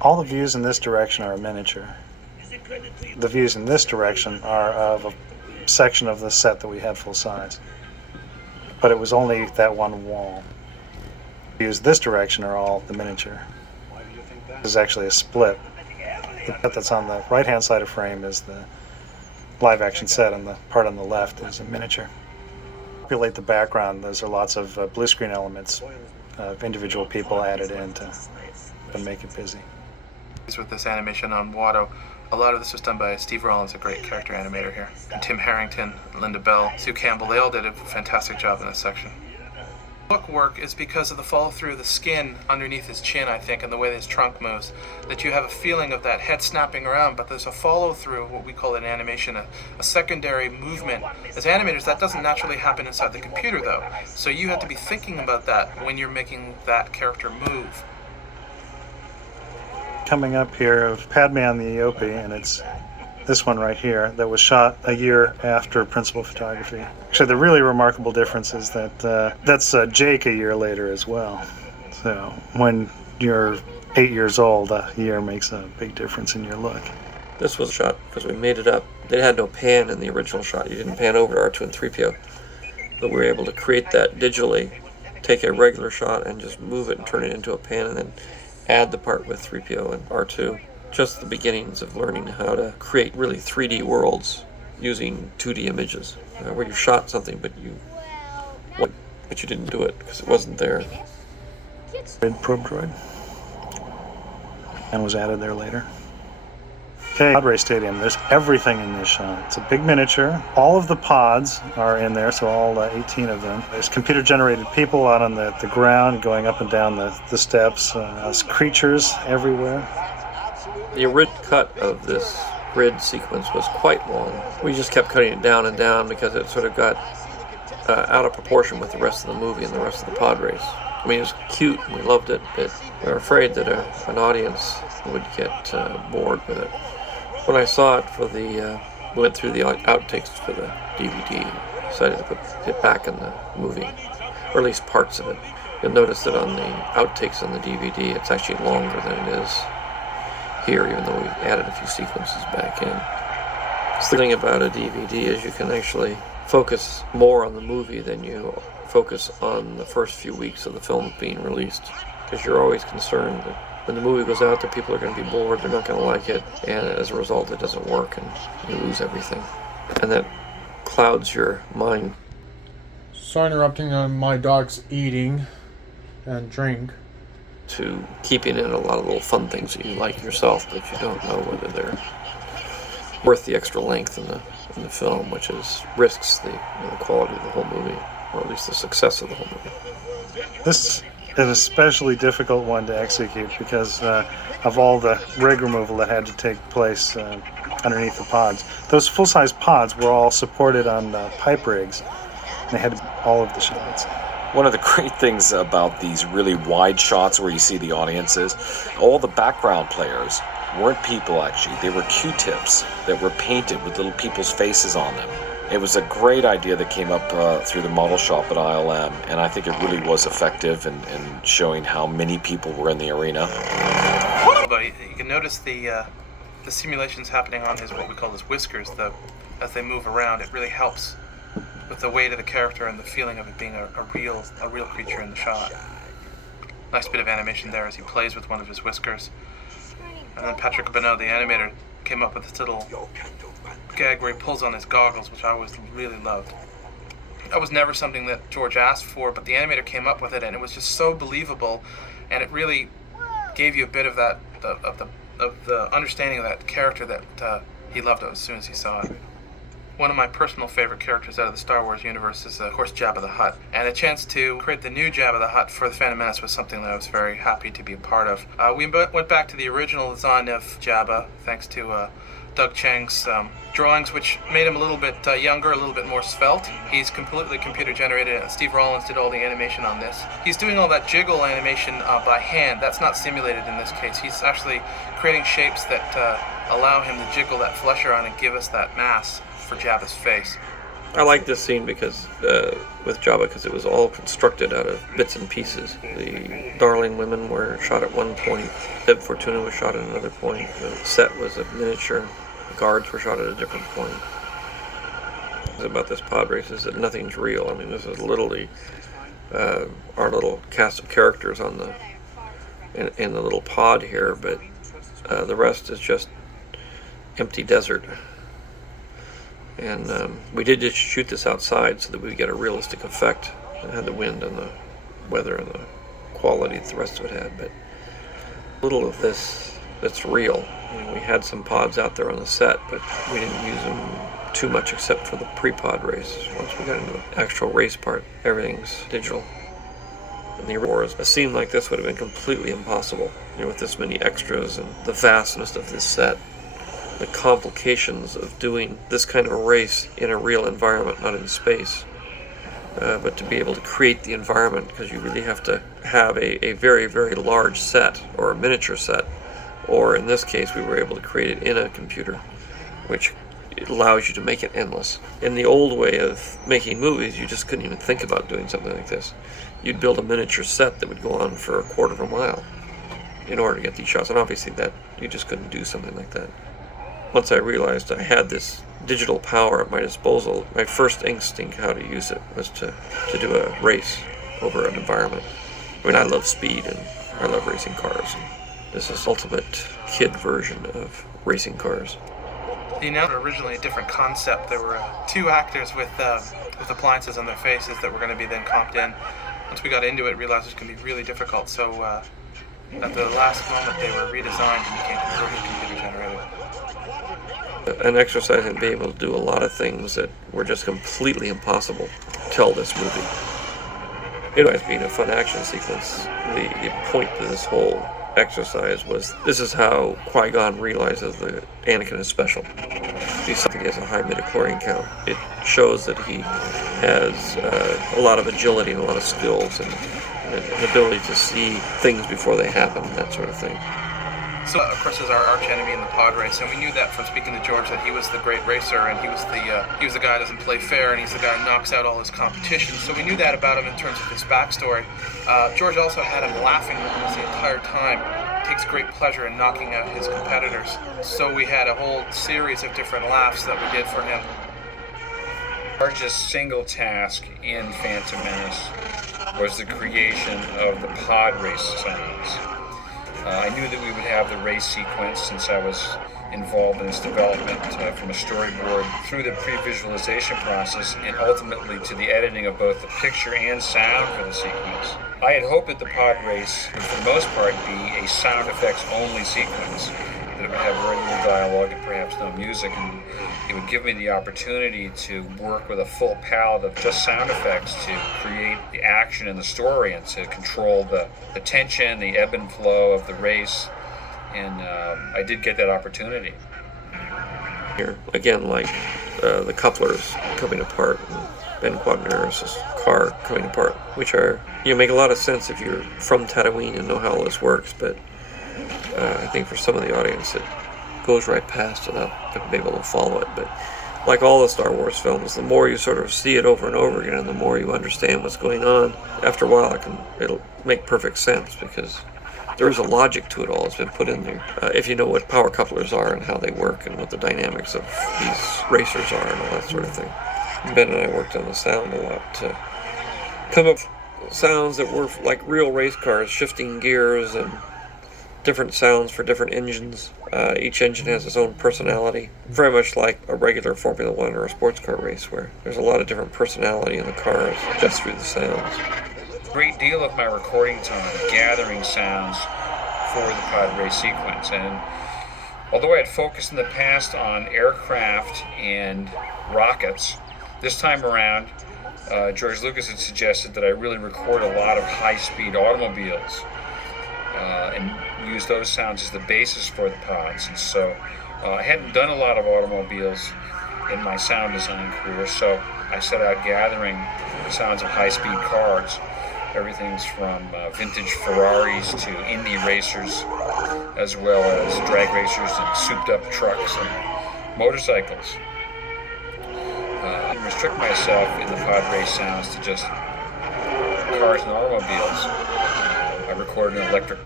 All the views in this direction are a miniature. The views in this direction are of a section of the set that we had full size. But it was only that one wall. The views this direction are all the miniature. This is actually a split. The part that's on the right-hand side of frame is the live-action set, and the part on the left is a miniature. Populate the background. Those are lots of blue screen elements of individual people added in to make it busy. With this animation on Watto, a lot of this was done by Steve Rollins, a great character animator here, and Tim Harrington, Linda Bell, Sue Campbell. They all did a fantastic job in this section. Book work is because of the follow through of the skin underneath his chin, I think, and the way his trunk moves, that you have a feeling of that head snapping around, but there's a follow through of what we call in animation, a secondary movement. As animators, that doesn't naturally happen inside the computer though, so you have to be thinking about that when you're making that character move. Coming up here of Padme on the Aope, and it's this one right here that was shot a year after principal photography. Actually, the really remarkable difference is that that's Jake a year later as well. So when you're 8 years old, a year makes a big difference in your look. This was shot because we made it up. They had no pan in the original shot. You didn't pan over to R2 and 3PO. But we were able to create that digitally, take a regular shot and just move it and turn it into a pan, and then add the part with 3PO and R2. Just the beginnings of learning how to create really 3D worlds using 2D images, where you shot something but you didn't do it because it wasn't there. Probe droid, and was added there later. Okay, Padre Stadium. There's everything in this shot. It's a big miniature. All of the pods are in there, so all 18 of them. There's computer-generated people out on the ground, going up and down the steps. There's creatures everywhere. The original cut of this grid sequence was quite long. We just kept cutting it down and down because it sort of got out of proportion with the rest of the movie and the rest of the pod race. I mean, it was cute and we loved it, but we were afraid that an audience would get bored with it. When I saw it went through the outtakes for the DVD, decided to put it back in the movie, or at least parts of it. You'll notice that on the outtakes on the DVD, it's actually longer than it is here, even though we've added a few sequences back in. The thing about a DVD is you can actually focus more on the movie than you focus on the first few weeks of the film being released, because you're always concerned that when the movie goes out there, people are going to be bored, they're not going to like it, and as a result it doesn't work and you lose everything. And that clouds your mind. Sorry interrupting my dog's eating and drink. To keeping in a lot of little fun things that you like yourself, but you don't know whether they're worth the extra length in the film, which risks the quality of the whole movie, or at least the success of the whole movie. This is an especially difficult one to execute because of all the rig removal that had to take place underneath the pods. Those full-size pods were all supported on pipe rigs. They had all of the shots. One of the great things about these really wide shots where you see the audiences, all the background players weren't people actually. They were Q-tips that were painted with little people's faces on them. It was a great idea that came up through the model shop at ILM, and I think it really was effective in showing how many people were in the arena. But you can notice the simulations happening on what we call his whiskers, as they move around. It really helps with the weight of the character and the feeling of it being a real creature in the shot. Nice bit of animation there as he plays with one of his whiskers. And then Patrick Bonneau, the animator, came up with this little gag where he pulls on his goggles, which I always really loved. That was never something that George asked for, but the animator came up with it, and it was just so believable, and it really gave you a bit of that of the understanding of that character that he loved as soon as he saw it. One of my personal favorite characters out of the Star Wars universe is, of course, Jabba the Hutt. And a chance to create the new Jabba the Hutt for the Phantom Menace was something that I was very happy to be a part of. We went back to the original design of Jabba, thanks to Doug Chang's drawings, which made him a little bit younger, a little bit more svelte. He's completely computer generated, and Steve Rollins did all the animation on this. He's doing all that jiggle animation by hand. That's not simulated in this case. He's actually creating shapes that allow him to jiggle that flesh around and give us that mass for Jabba's face. I like this scene because with Jabba, because it was all constructed out of bits and pieces. The Darling women were shot at one point. Bib Fortuna was shot at another point. The set was a miniature. The guards were shot at a different point. About this pod race is that nothing's real. I mean, this is literally our little cast of characters on the in the little pod here, but the rest is just empty desert. And we did just shoot this outside so that we get a realistic effect. It had the wind and the weather and the quality that the rest of it had, but little of this that's real. You know, we had some pods out there on the set, but we didn't use them too much except for the pre-pod race. Once we got into the actual race part, everything's digital. And the wars, a scene like this would have been completely impossible, you know, with this many extras and the vastness of this set. The complications of doing this kind of a race in a real environment, not in space. But to be able to create the environment, because you really have to have a very, very large set, or a miniature set, or in this case we were able to create it in a computer, which allows you to make it endless. In the old way of making movies, you just couldn't even think about doing something like this. You'd build a miniature set that would go on for a quarter of a mile in order to get these shots, and obviously that you just couldn't do something like that. Once I realized I had this digital power at my disposal, my first instinct how to use it was to do a race over an environment. I mean, I love speed and I love racing cars. And this is the ultimate kid version of racing cars. You know, originally a different concept. There were two actors with appliances on their faces that were going to be then comped in. Once we got into it, realized it was going to be really difficult. So at the last moment, they were redesigned and became completely computer generated. An exercise in being able to do a lot of things that were just completely impossible till this movie. It always being a fun action sequence. The point of this whole exercise was this is how Qui-Gon realizes that Anakin is special. He's something he has a high midichlorian count. It shows that he has a lot of agility and a lot of skills and an ability to see things before they happen, that sort of thing. So, of course, is our arch enemy in the pod race, and we knew that from speaking to George that he was the great racer, and he was the guy who doesn't play fair, and he's the guy who knocks out all his competition. So we knew that about him in terms of his backstory. George also had him laughing almost the entire time. Takes great pleasure in knocking out his competitors. So we had a whole series of different laughs that we did for him. George's single task in Phantom Menace was the creation of the pod race sounds. I knew that we would have the race sequence since I was involved in its development from a storyboard through the pre-visualization process and ultimately to the editing of both the picture and sound for the sequence. I had hoped that the pod race would for the most part be a sound effects only sequence, that it would have very little dialogue and perhaps no music, and it would give me the opportunity to work with a full palette of just sound effects to create the action and the story and to control the tension, the ebb and flow of the race, and I did get that opportunity. Here, again, like the couplers coming apart and Ben Quadinaris' car coming apart, which are, make a lot of sense if you're from Tatooine and know how all this works, but I think for some of the audience it goes right past without being able to follow it. But like all the Star Wars films, the more you sort of see it over and over again and the more you understand what's going on, after a while it'll make perfect sense because there is a logic to it all. It's been put in there. If you know what power couplers are and how they work and what the dynamics of these racers are and all that sort of thing. Ben and I worked on the sound a lot to come up with sounds that were like real race cars, shifting gears and different sounds for different engines. Each engine has its own personality, very much like a regular Formula One or a sports car race where there's a lot of different personality in the cars just through the sounds. A great deal of my recording time gathering sounds for the pod race sequence, and although I had focused in the past on aircraft and rockets, this time around George Lucas had suggested that I really record a lot of high-speed automobiles and use those sounds as the basis for the pods. And so I hadn't done a lot of automobiles in my sound design career, so I set out gathering sounds of high-speed cars. Everything's from vintage Ferraris to Indy racers, as well as drag racers and souped-up trucks and motorcycles. Restrict myself in the pod race sounds to just cars and automobiles. I recorded an electric